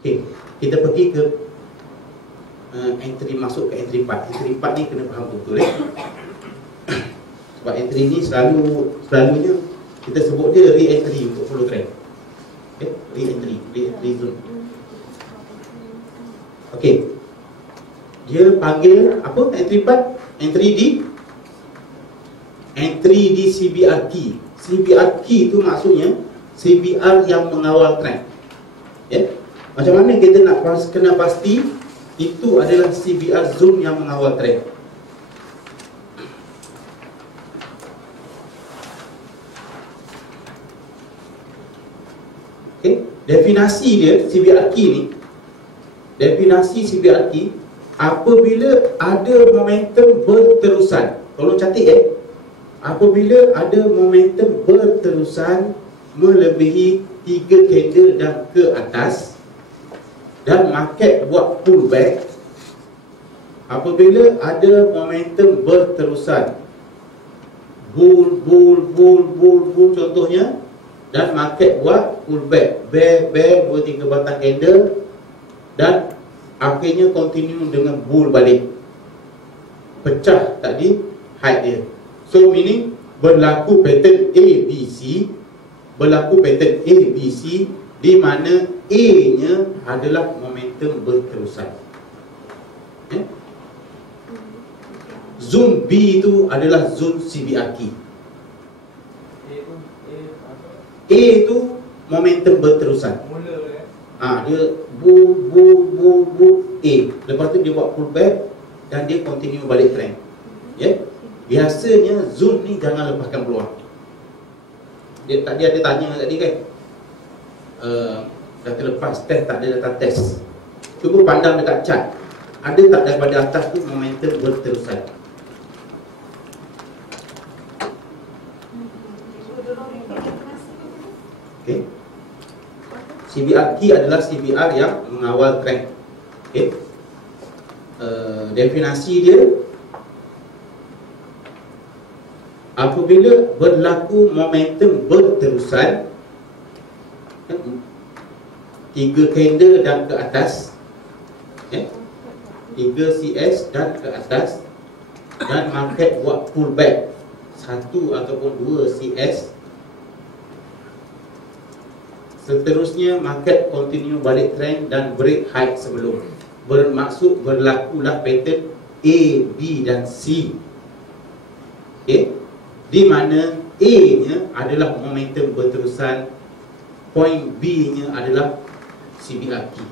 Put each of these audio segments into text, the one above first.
Okey, kita pergi ke entry, masuk ke entry 4. Entry 4 ni kena faham betul sebab entry ni selalunya kita sebut dia re-entry untuk follow trend. Okay? Re-entry zone. Okey, dia panggil apa entry 4? Entry di CBR key. CBR key itu maksudnya CBR yang mengawal trend. Okay? Macam mana kita nak kena pasti itu adalah CBR zone yang mengawal trend? Okay. Definasi dia CBR key ni, definisi CBR key apabila ada momentum berterusan. Tolong catat apabila ada momentum berterusan melebihi 3 candle dan ke atas dan market buat pullback. Apabila ada momentum berterusan bull contohnya, dan market buat pullback, bear 2-3 batang candle dan akhirnya continue dengan bull balik, pecah tadi high dia. So meaning berlaku pattern ABC, di mana A nya adalah momentum berterusan. Zone B itu adalah zone CBR key. A itu momentum berterusan. Dia bull A. Lepas tu dia buat pullback dan dia continue balik trend. Biasanya zone ni jangan lepaskan peluang. Tadi ada tanya tadi kan, dah terlepas test tak ada data test. Cuba pandang dekat chart, ada tak daripada atas tu momentum berterusan? Okay. CBR key adalah CBR yang mengawal trend. Okay. Definisi dia apabila berlaku momentum berterusan 3 candle dan ke atas, 3 CS dan ke atas, dan market buat pullback 1 ataupun 2 CS, seterusnya market continue balik trend dan break high sebelum. Bermaksud berlakulah pattern A, B dan C. Okay. Di mana A nya adalah momentum berterusan, point B nya adalah CBR key.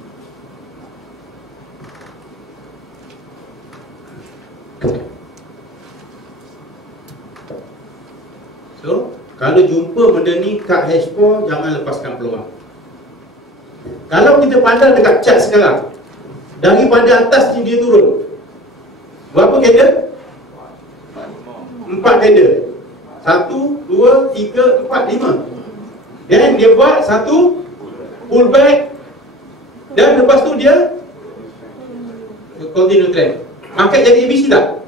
So, kalau jumpa benda ni kat H4, jangan lepaskan peluang. Kalau kita pandang dekat chart sekarang, daripada atas ni dia turun berapa candle? 4 candle. 1, 2, 3, 4, 5. Dan dia buat satu pullback, dan lepas tu dia continue trend. Market jadi ABC tak?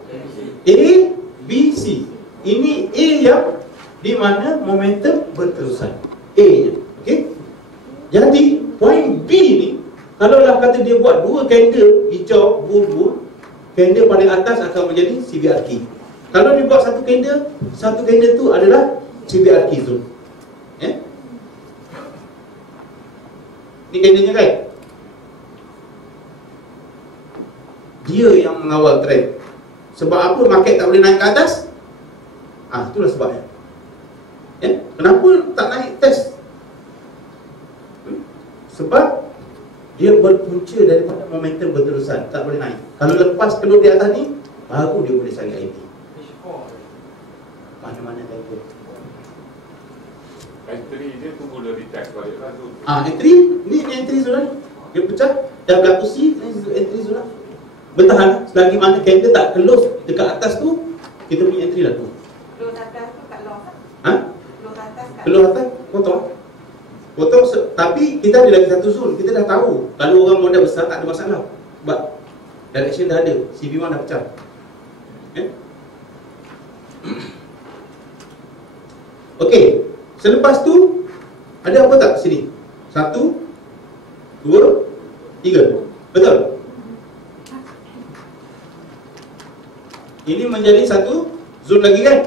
ABC. Ini A yang di mana momentum berterusan, A nya. Okey. Jadi point B ni, kalau lah kata dia buat 2 candle hijau bull, candle paling atas akan menjadi CBR key. Kalau dia buat satu candle tu adalah CBR key zone. Ni candlenya kan, dia yang mengawal trend. Sebab apa market tak boleh naik ke atas? Itulah sebabnya. Kenapa tak naik test? Sebab dia berpunca daripada momentum berterusan, tak boleh naik. Kalau lepas keluar di atas ni, baru dia boleh cari IP. Mana-mana type. Entry dia tunggu dia retest balik lah tu. Entry, ni entry sudah. Dia pecah, dah berlaku C, entry sudah. Bertahan, selagi mana candle tak close dekat atas tu, kita punya entry lah tu. Close atas tu kat loss. Close atas, potong. Tapi kita ada lagi satu zone. Kita dah tahu, kalau orang modal besar tak ada masalah. Sebab direction dah ada, CB1 dah pecah. Okey, selepas tu ada apa tak sini? 1, 2, 3. Betul? Ini menjadi satu zone lagi kan?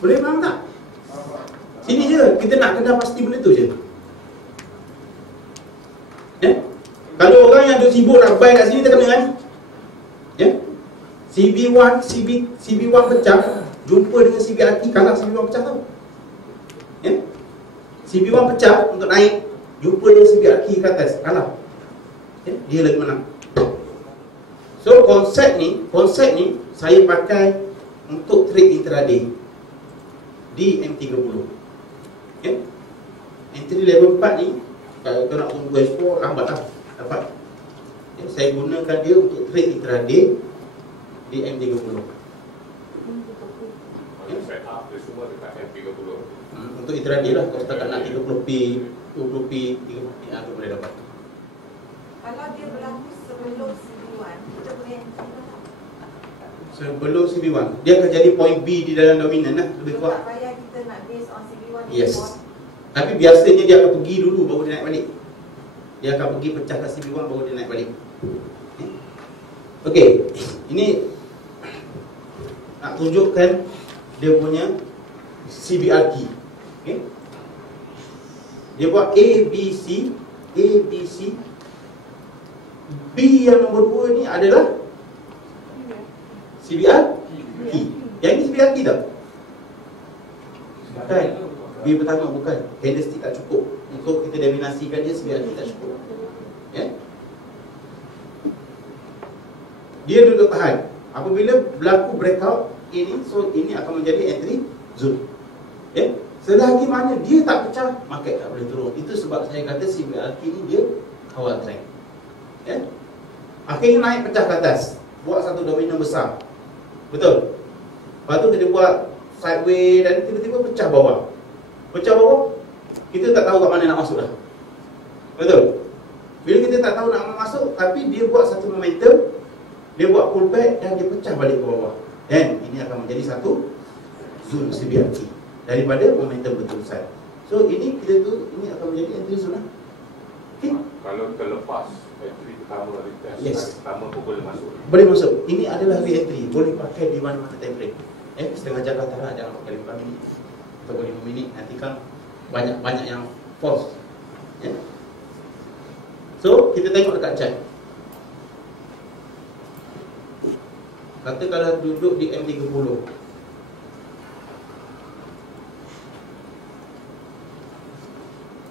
Boleh faham tak? Sini je, kita nak kena pasti benda tu je. Kalau orang yang duk sibuk nak buy kat sini, tak kena kan? CB1 pecah, jumpa dengan CBRT, kalah CB1 pecah tau. CB1 pecah untuk naik, jumpa dengan CBRT ke atas, kalah. Dia lagi menang. So konsep ni saya pakai untuk trade intraday di M30. Entry level 4 ni, kalau kau nak tunggu expo, lambat lah dapat. Saya gunakan dia untuk trade intraday di M30. Set up dia semua dekat M30. Untuk intraday lah, kalau setakat nak 30p, 20p, 30p, tu boleh dapat. Kalau dia berlaku sebelum CB1, kita boleh entry lah. Sebelum CB1, dia akan jadi point B di dalam dominan lah, lebih kuat. Tak payah kita nak base on CB1. Yes. Tapi biasanya dia akan pergi dulu baru dia naik balik. Dia akan pergi pecahkan CB1 baru dia naik balik. Okey, ini nak tunjukkan dia punya CBRT. Okay. Dia buat A, B, C, B yang nombor 2 ni adalah CBRT. Yang ini CBRT tak? Bukan. B pertama bukan. Candlestick tak cukup untuk kita definisikan dia CBRT tak cukup. Dia duduk tahan. Apabila berlaku breakout ini, so ini akan menjadi entry zone. Selagi mana dia tak pecah, market tak boleh turun. Itu sebab saya kata CBRT ni dia kawal trend. Akhirnya naik pecah ke atas, buat satu dominan besar. Betul? Lepas tu dia buat sideways dan tiba-tiba pecah bawah. Pecah bawah, kita tak tahu kat mana nak masuk dah. Betul? Bila kita tak tahu nak masuk, tapi dia buat satu momentum, dia buat pullback dan dia pecah balik ke bawah. Dan ini akan menjadi satu zone CBRT daripada momentum berterusan. So ini kita tu, ini akan menjadi entry zone lah. Okay? Kalau terlepas entry pertama retest, Yes. pertama pun boleh masuk. Boleh masuk. Ini adalah re-entry. Boleh pakai di mana-mana time frame. Setengah jam kata lah, jangan pakai 5 minit atau 5 minit. Nanti kan banyak yang false. So kita tengok dekat chart. Kata kalau duduk di M30,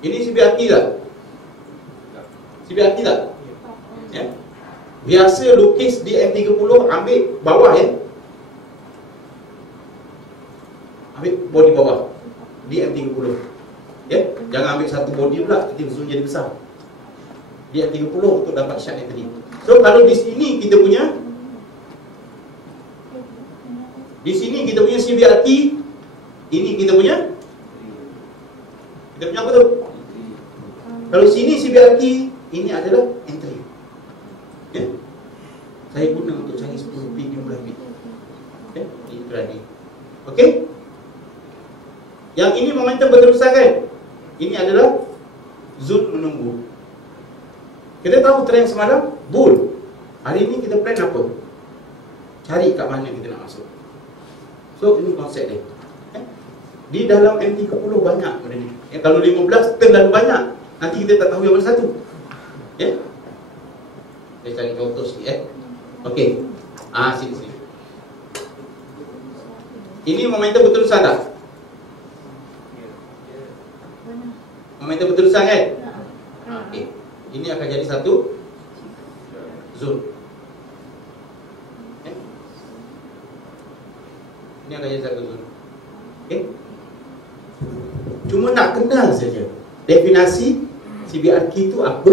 ini CBRT tak? CBRT tak? Biasa lukis di M30 ambil bawah ambil body bawah di M30. Jangan ambil satu body pula, kita zoom jadi besar. Di M30 untuk dapat shot yang tadi. So kalau di sini kita punya CBRT, ini kita punya apa tu? Kalau sini CBRT, ini adalah entry. Saya guna untuk cari 10 pin 15 pin. Ini tadi. Okey? Yang ini momentum berterusan kan? Ini adalah zone menunggu. Kita tahu trend semalam bull. Hari ini kita plan apa? Cari kat mana kita nak masuk. So ini konsep dia. Di dalam M30 banyak benda ni. Kalau 15 terlalu banyak, nanti kita tak tahu yang mana satu. Saya cari contoh sikit. Okey. Sini. Ini momentum berterusan tak? Momentum berterusan kan? Okey. Ini akan jadi satu zone. Ini akan jadi satu zone. Okey. Cuma nak kenal saja definisi CBRT itu apa.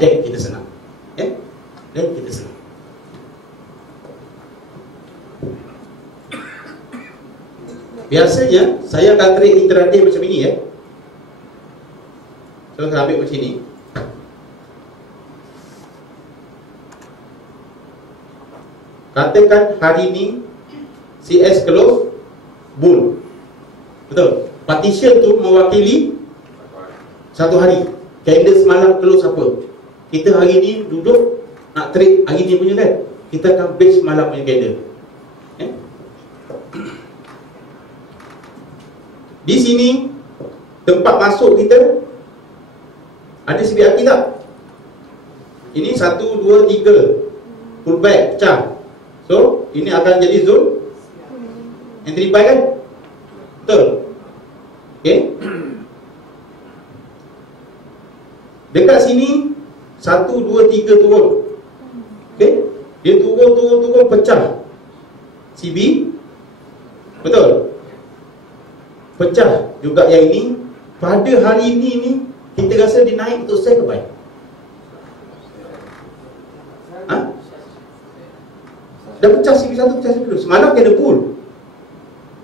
Dan kita senang. Dan kita senang. Biasanya saya akan trade intraday macam ini So saya ambil macam ni. katakan hari ni CS close bull. Betul? Partition tu mewakili satu hari. Candle semalam close apa? Kita hari ni duduk nak trade hari ni punya kan, kita akan base semalam punya candle. Di sini tempat masuk kita ada CBRT tak? Ini 1, 2, 3 pullback, pecah. So ini akan jadi zone entry buy kan? Betul? Okay. Dekat sini 1, 2, 3 turun. Okay. Dia turun pecah CB. Betul? Pecah juga yang ini. Pada hari ini ni kita rasa dia naik untuk sell ke buy? Ha? Dah pecah CB1, pecah CB2. Semalam kena bull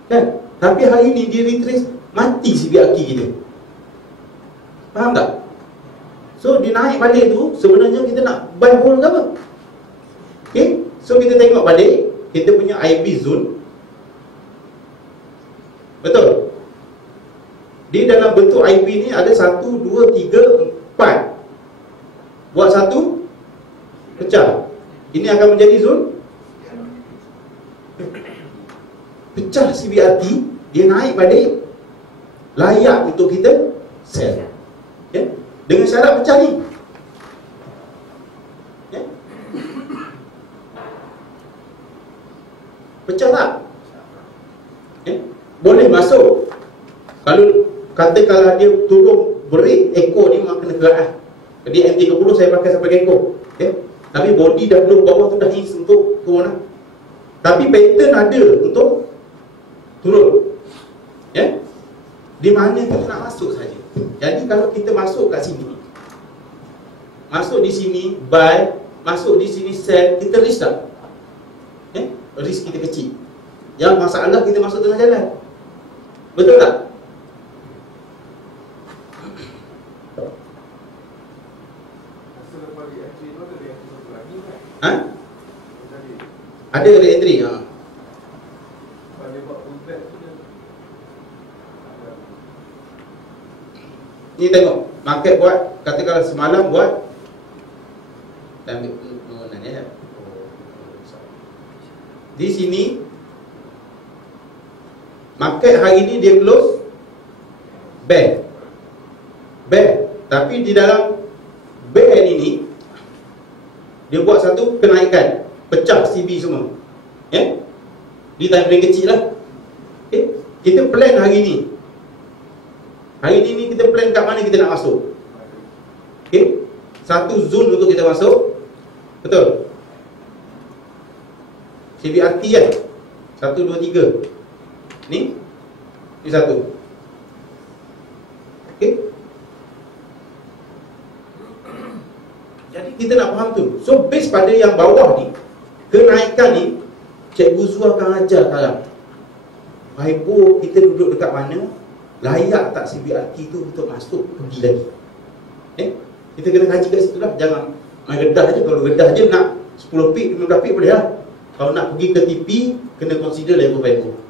kan? Tapi hari ni dia retrace, mati CBRT kita. Faham tak? So dia naik balik tu, sebenarnya kita nak buy hold ke apa? Okay. So kita tengok balik kita punya IB zone. Betul? Di dalam bentuk IB ni ada 1, 2, 3, 4. Buat satu, pecah. Ini akan menjadi zone. Pecah CBRT, dia naik balik, layak untuk kita sell. Okay? Dengan syarat pecah ni. Okay? Pecah tak? Okay? Boleh masuk. Kalau dia turun break ekor ni, memang kena gerak. Jadi M30 saya pakai sampai ekor. Okay? Tapi body dah belum bawah tu dah his untuk turun lah. Tapi pattern ada untuk turun. Ya? Di mana kita nak masuk saja. Jadi kalau kita masuk kat sini, masuk di sini buy, masuk di sini sell, kita risk tak? Ya? Risk kita kecil. Yang masalah kita masuk tengah jalan. Betul tak? Ha? Ada re-entry. Ha. Ni tengok, market buat, katakanlah semalam buat, kita ambil penurunan ya. Di sini market hari ni dia close bear. Tapi di dalam bear ini dia buat satu kenaikan, pecah CB semua. Ya? Di time frame kecil lah. Okay? Kita plan hari ni. Hari ni kita plan kat mana kita nak masuk. Okay? Satu zone untuk kita masuk. Betul? CBRT kan? 1, 2, 3. Ni satu. Okay? Jadi kita nak faham tu. So base pada yang bawah ni, kenaikan ni, Cikgu Zu akan ajar sekarang. Haibo kita duduk dekat mana, layak tak CBRT tu untuk masuk, pergi lagi. Kita kena kaji kat situ lah. Jangan main gedah je. Kalau gedah je nak 10 pip, 15 pip boleh lah. Kalau nak pergi ke TP, kena consider level-level.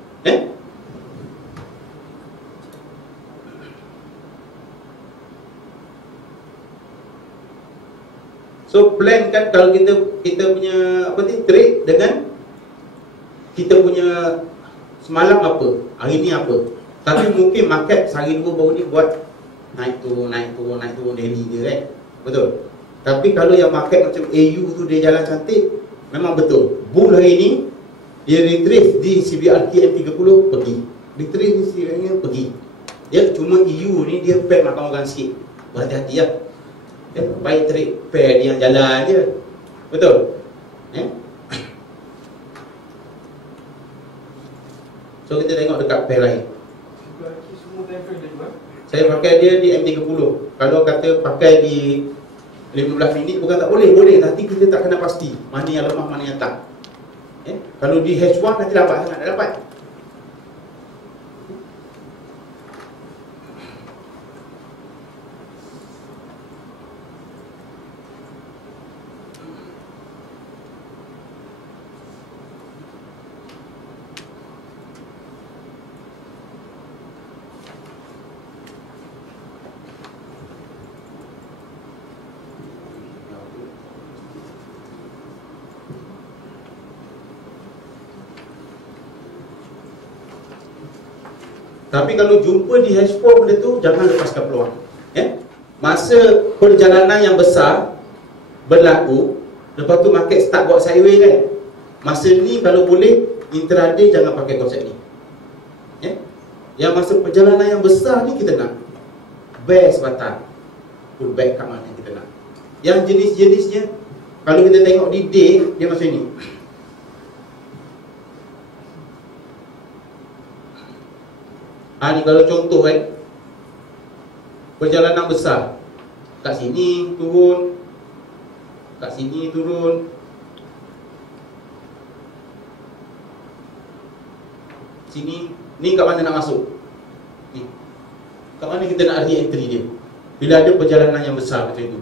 So plan kan, kalau kita punya apa ni, trade dengan kita punya semalam apa, hari ni apa. Tapi mungkin market sehari dua baru ni buat naik turun daily dia kan. Betul. Tapi kalau yang market macam AU tu dia jalan cantik, memang betul. Bull hari ni dia retrace di CBRT M30 pergi. Retrace di CBRT pergi. Dia cuma EU ni dia pair makan orang sikit. Berhati-hati lah. Baik trade pair dia yang jalan je. Betul? So kita tengok dekat pair lain. Saya pakai dia di M30. Kalau kata pakai di 15 minit bukan tak boleh. Boleh, nanti kita tak kena pasti mana yang lemah, mana yang tak. Kalau di H1 nanti dapat sangat, tak dapat. Tapi kalau jumpa di H4 benda tu, jangan lepaskan peluang. Ya? Masa perjalanan yang besar berlaku, lepas tu market start buat sideways kan, masa ni kalau boleh intraday jangan pakai konsep ni. Ya? Yang masa perjalanan yang besar ni kita nak best batang, pullback kat mana kita nak. Yang jenis-jenisnya, kalau kita tengok di day, dia macam ni. Ni kalau contoh kan, perjalanan besar, kat sini turun, kat sini turun, sini, ni kat mana nak masuk? Ni, kat mana kita nak re-entry dia bila ada perjalanan yang besar macam itu.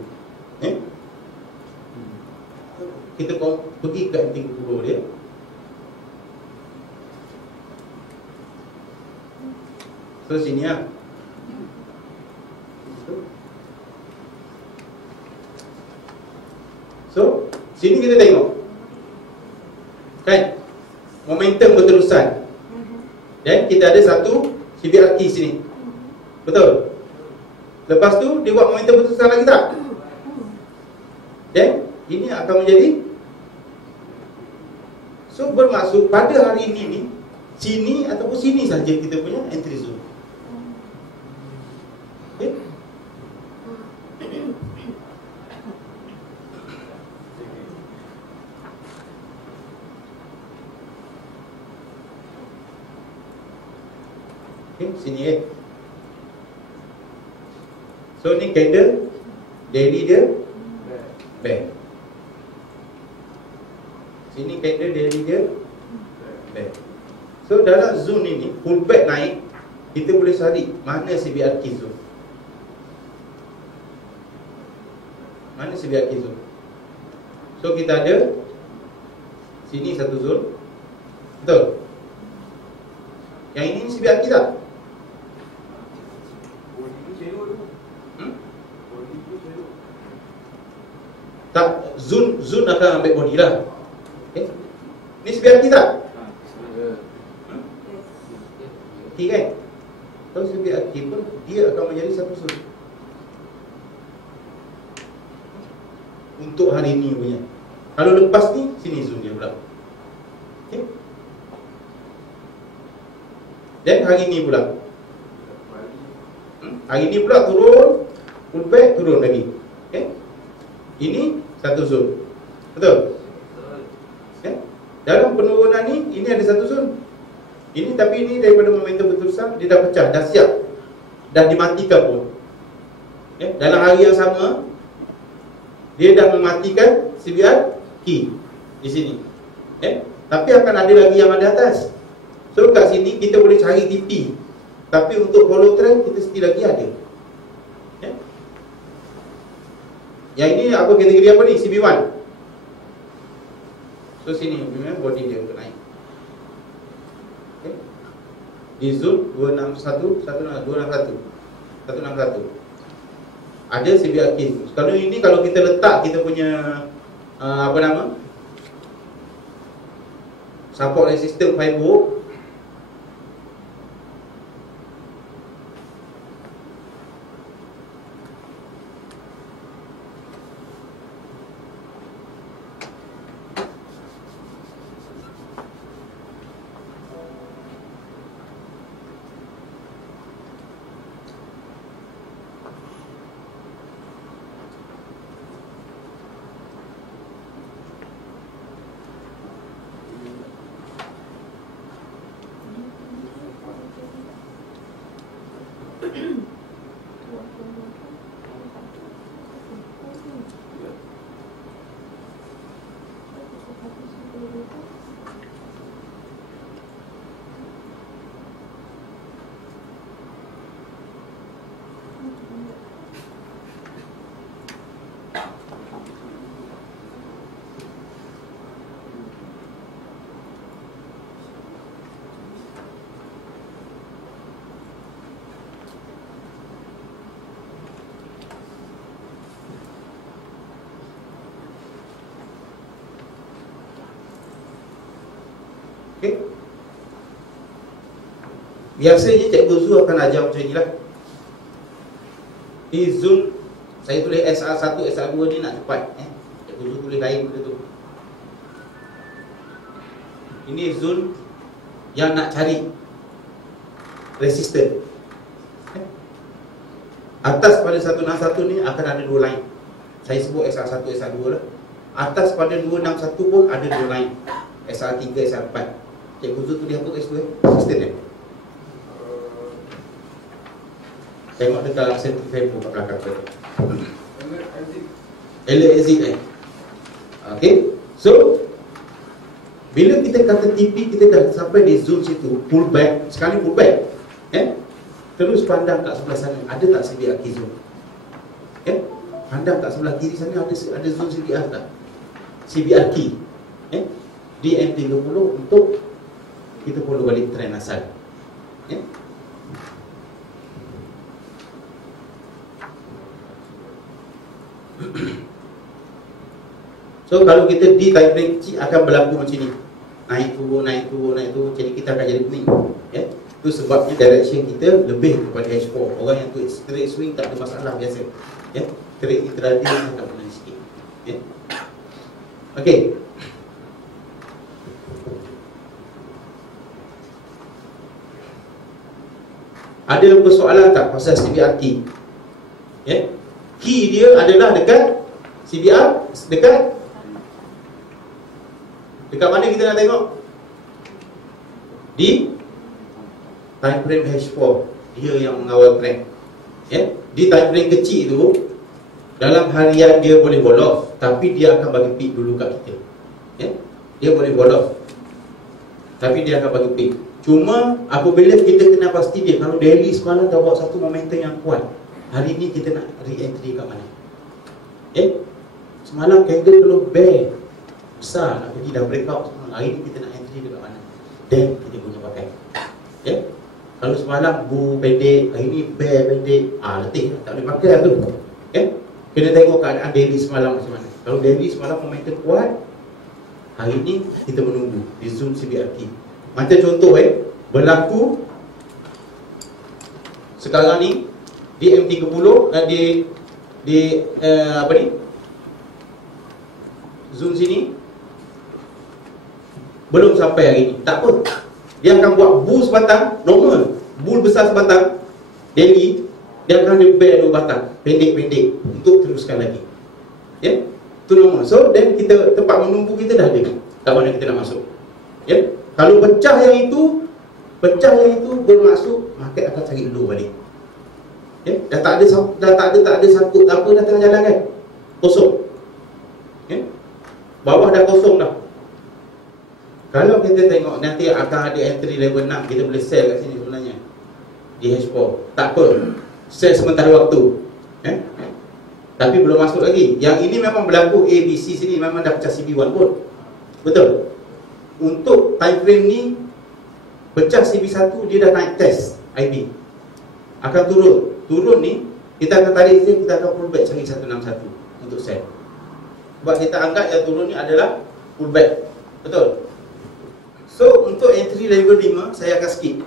Kita pergi ke entry kubur dia. So sini lah. So sini kita tengok kan, momentum berterusan. Dan kita ada satu CBRT sini. Betul? Lepas tu dia buat momentum berterusan lagi tak? Dan ini akan menjadi, so bermaksud pada hari ini ni, sini ataupun sini saja kita punya entry zone. Okay? Okay, sini So ni candle daily dia back. Sini candle daily dia back. So dalam zone ini pullback naik, kita boleh cari mana CBRT zone. Mana CBRT zone? So kita ada sini satu zone. Betul? Yang ini CBRT tak? Tak, zone akan ambil body lah. Okay. Ni CBRT tak? Okay kan? Kalau CBRT pun dia akan menjadi satu zone untuk hari ni punya. Kalau lepas ni, sini zone dia pula. Okay. Dan hari ni pula, hari ni pula turun, pullback, turun lagi. Okay. Ini satu zone. Betul? Okay. Dalam penurunan ni, ini ada satu zone. Ini tapi ini daripada momentum berterusan, dia dah pecah, dah siap, dah dimatikan pun. Okay. Dalam hari yang sama, dia dah mematikan CBR key di sini. Okay. Tapi akan ada lagi yang ada atas. So kat sini kita boleh cari TP, tapi untuk follow trend kita still lagi ada. Okay. Yang ini apa kategori apa ni? CB1. So sini body dia untuk naik. Okay. Di zone 261, 261, 161. Ada CBR key. Kalau ini kalau kita letak kita punya apa nama? Support resistance 5 volt. Okay. Biasanya Cikgu Zul akan ajar macam ni lah. Di Zul, saya tulis SR1, SR2 ni nak cepat. Cikgu Zul tulis lain benda tu. Ini Zul yang nak cari resisten. Atas pada 161 ni akan ada dua line. Saya sebut SR1, SR2 lah. Atas pada 261 pun ada dua line. SR3, SR4. Cikgu Zul tulis apa kat situ resisten dia. Tengok dekat center frame kat belakang tu. Alert exit Okay. So bila kita kata TP, kita dah sampai di zone situ, pull back. Sekali pull back, terus pandang kat sebelah sana, ada tak CBR key zone? Pandang kat sebelah kiri sana, ada zone CBR tak? CBR key di M30 untuk kita follow balik trend asal. So kalau kita di time frame kecil akan berlaku macam ni. Naik turun, naik turun, naik turun. Jadi kita akan jadi pening. Itu sebabnya direction kita lebih kepada H4. Orang yang tu straight swing tak ada masalah biasa. Trade intraday akan pening sikit. Okey. Ada persoalan tak pasal CBR key? Key dia adalah dekat CBR, dekat mana kita nak tengok? Di time frame H4. Dia yang mengawal trend. Di time frame kecil tu, dalam harian dia boleh roll off, tapi dia akan bagi peak dulu kat kita. Dia boleh roll off, tapi dia akan bagi peak. Cuma apabila kita kena pasti dia, kalau daily semalam dah buat satu momentum yang kuat, hari ni kita nak re-entry kat mana? Semalam candle kalau bear besar, nak pergi dah breakout semalam, hari ni kita nak entry dekat mana? Then kita punya pakai. Kalau semalam bull pendek, hari ni bear pendek, letih, tak boleh pakai lah tu. Kena tengok keadaan daily semalam macam mana. Kalau daily semalam momentum kuat, hari ni kita menunggu di zoom CBRT. Macam contoh berlaku sekarang ni di M30 dan di apa ni, zoom sini belum sampai hari ni. Tak apa, dia akan buat bull sebatang normal, bull besar sebatang daily, dia akan ada bear dua batang pendek-pendek untuk teruskan lagi. Itu normal. So then kita tempat menunggu kita dah ada kat mana kita nak masuk. Kalau pecah yang itu bermaksud market akan cari dulu balik. Dah tak ada sangkut apa dah tengah jalan kan, kosong. Bawah dah kosong dah. Kalau kita tengok nanti akan ada entry level 6, kita boleh sell kat sini sebenarnya di H4. Tak apa, sell sementara waktu. Tapi belum masuk lagi. Yang ini memang berlaku ABC sini, memang dah pecah CB1 pun. Betul. Untuk time frame ni pecah CB1, dia dah naik test IB, akan turun ni, kita akan tarik sini, kita akan pullback cari 161 untuk sell. Sebab kita anggap yang turun ni adalah pullback. Betul. So untuk entry level 5 saya akan skip,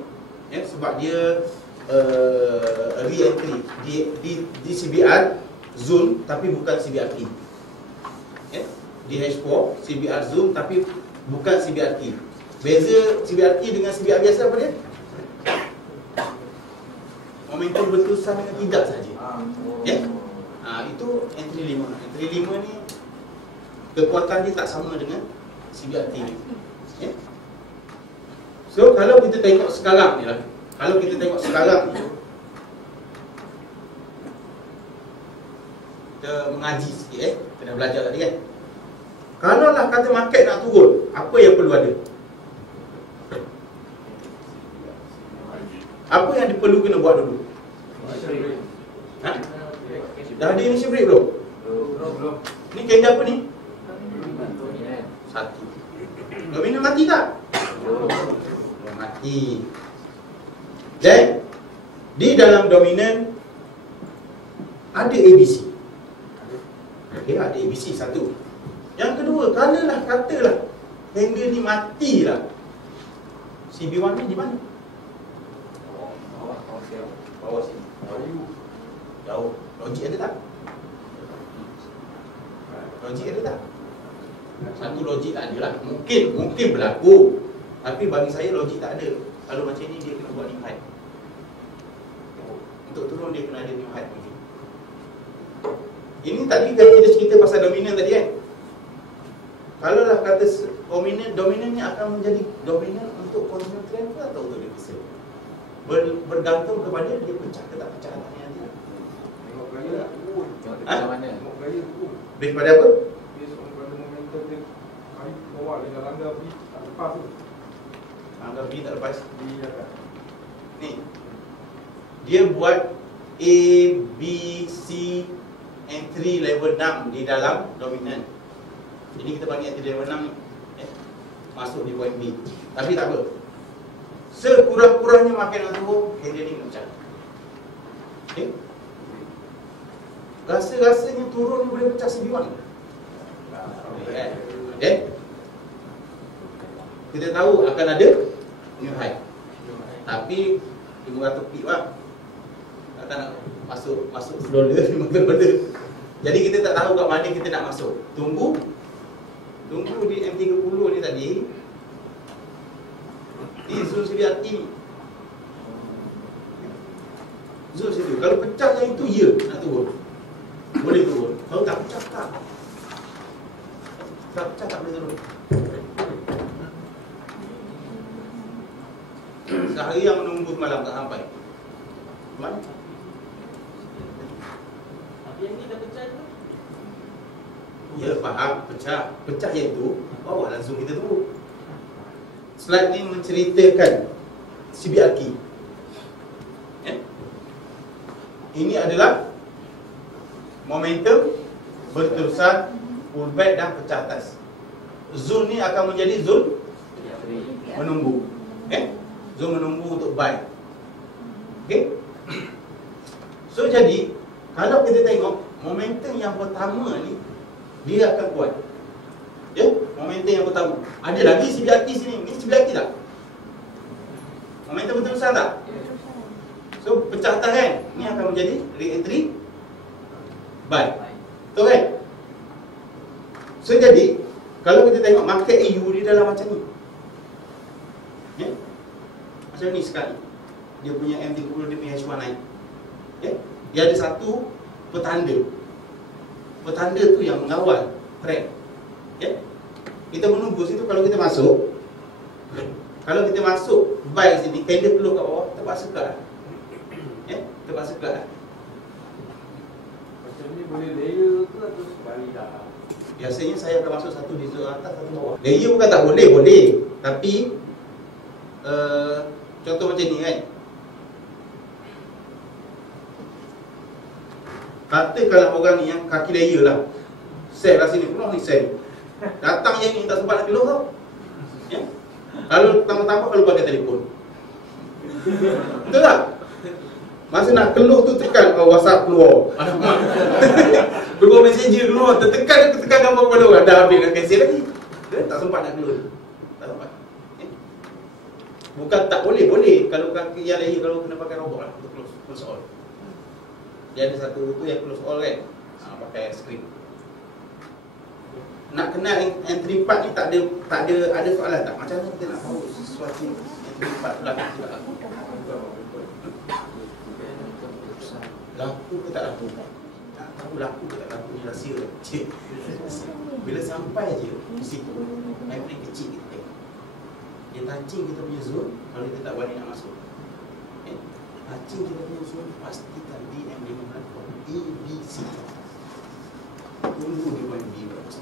sebab dia re-entry di CBR zone tapi bukan CBRT. Di H4 CBR zone tapi bukan CBRT. Beza CBRT dengan CBR biasa apa dia? Momentum berterusan dengan tidak saja. Itu entry 5. Entry 5 ni kekuatan dia tak sama dengan CBRT ni. So kalau kita tengok sekarang ni lah, kalau kita tengok sekarang ni, kita mengaji sikit kena belajar tadi kan. Kalau lah kata market nak turun, apa yang perlu ada? Apa yang perlu kena buat dulu? Dah ada initial break belum? Belum. Ni candle apa ni? Satu. Dominan mati tak? Belum mati. Dan di dalam dominan ada ABC. Ada ABC satu. Yang kedua, katalah candle ni matilah, CB1 ni di mana? Jauh. Logik ada tak? Logik ada tak? Satu logik tak ada lah. Mungkin berlaku. Tapi bagi saya logik tak ada. Kalau macam ni dia kena buat new height. Untuk turun dia kena ada new height mungkin. Ini tadi kan kita cerita pasal dominan tadi kan. Kalau lah kata dominan ni akan menjadi dominan untuk continual trend ke atau untuk reversal? Bergantung kepada dia pecah ke tak pecah tak nanti lah. Tengok gaya turun. Tengok gaya turun. Based pada apa? Based on pada momentum dia. Kali bawah dengan langgar B tak lepas tu. Anggap B tak lepas. B atas. Ni. Dia buat A, B, C, entry level 6 di dalam dominan. Ini kita panggil entry level 6 ni. Masuk di point B. Tapi tak apa. Sekurang-kurangnya makin nak turun, candle ni pecah. Okay? Rasa-rasanya turun ni boleh pecah CB1. Okay? Kita tahu akan ada new high. Tapi 500 pip lah. Takkan nak masuk $10, $50. Jadi kita tak tahu kat mana kita nak masuk. Tunggu di M30 ni tadi. Di zone CBRT ni. Zone situ. Kalau pecah yang itu, ya nak turun. Boleh turun. Kalau tak pecah, tak. Tak pecah, tak boleh turun. Sehari yang menunggu semalam tak sampai. Mana? Tapi yang ni dah pecah tu. Ya, faham. Pecah. Pecah yang itu, bawa langsung kita turun. Slide ni menceritakan CBRQ. Ini adalah momentum berterusan pullback dan pecah atas. Zone ni akan menjadi zone menunggu. Zone menunggu untuk buy. Okay. So jadi kalau kita tengok momentum yang pertama ni, dia akan kuat. Ya, momentum yang pertama. Ada lagi CBRT sini. Ini CBRT tak? Momentum berterusan tak? So pecah atas kan? Ini akan menjadi re-entry buy. Betul kan? So jadi kalau kita tengok market EU di dalam macam ni, ya? Macam ni sekali. Dia punya M30, dia punya H1 naik, ya? Dia ada satu petanda. Petanda tu yang mengawal trend, ya? Kita menunggu situ. Kalau kita masuk, buy sini, candle keluar kat bawah, terpaksa cut. Ya, terpaksa cut. Macam ni boleh layer ke atau sebalik dah? Biasanya saya akan masuk satu di zona atas, satu bawah. Layer bukan tak boleh, boleh. Tapi contoh macam ni kan. Katakanlah orang ni yang kaki layer lah, sell lah sini, penuh ni sell. Datang yang ni tak sempat nak keluar tau, ya? Kalau tambah-tambah kalau pakai telefon. Betul tak? Masa nak keluar tu tekan WhatsApp keluar. Alamak. Keluar messenger keluar, tekan gambar kepada orang, dah habis nak cancel lagi. Tak sempat nak keluar. Tak sempat. Bukan tak boleh, boleh. Kalau kaki yang lain, kalau kena pakai robot lah untuk close all. Dia ada satu tu yang close all kan, pakai script. Nak kenal entry part ni tak ada soalan tak? Macam mana kita nak tahu sesuatu entry part berlaku ke tak laku? Laku ke tak laku? Tak tahu laku ke tak laku ni rahsia. Bila sampai je di situ, entry kecil kita tengok. Dia touching kita punya zone, kalau kita tak berani nak masuk. Touching kita punya zone, pastikan DM5 platform A, B, C. Tunggu di point B berapa.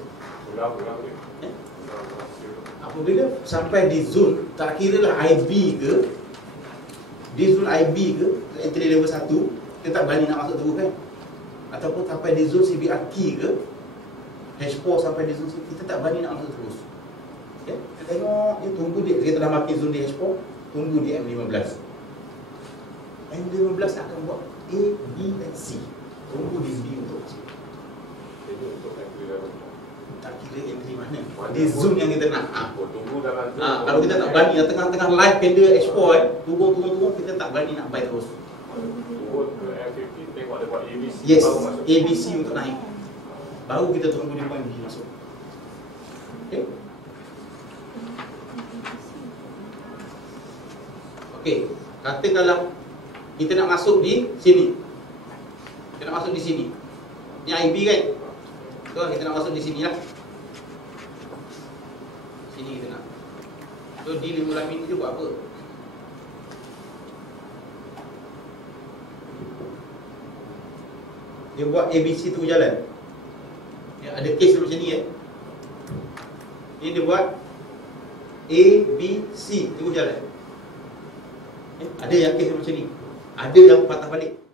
Apabila sampai di zone, tak kira lah IB ke, di zone IB ke, entry level 1, kita tak berani nak masuk terus kan. Ataupun sampai di zone CBRQ ke, H4 sampai di zone C, kita tak berani nak masuk terus. Ya, kita tengok, tunggu dia, kita dah makin zone di H4, tunggu di M15. M15 akan buat A, B dan C. Tunggu di B untuk masuk. Jadi untuk entry level tak kira entry mana, di zone yang kita nak. tunggu dalam zone. Kalau kita tak berani, tengah-tengah live candle H4 turun, kita tak berani nak buy terus. Turun ke M50, tengok dia buat A, ABC Yes, baru masuk. ABC untuk naik. Baru kita tunggu dia panggil masuk. Okey. Okey, katakanlah kita nak masuk di sini. Kita nak masuk di sini. Ni IB kan? So kita nak masuk di sini lah. Sini kita nak. So di 15 minit tu buat apa? Dia buat ABC tu jalan. Ya, ada case macam ni Ni dia buat A, B, C tu jalan. Ada yang case macam ni. Ada yang patah balik.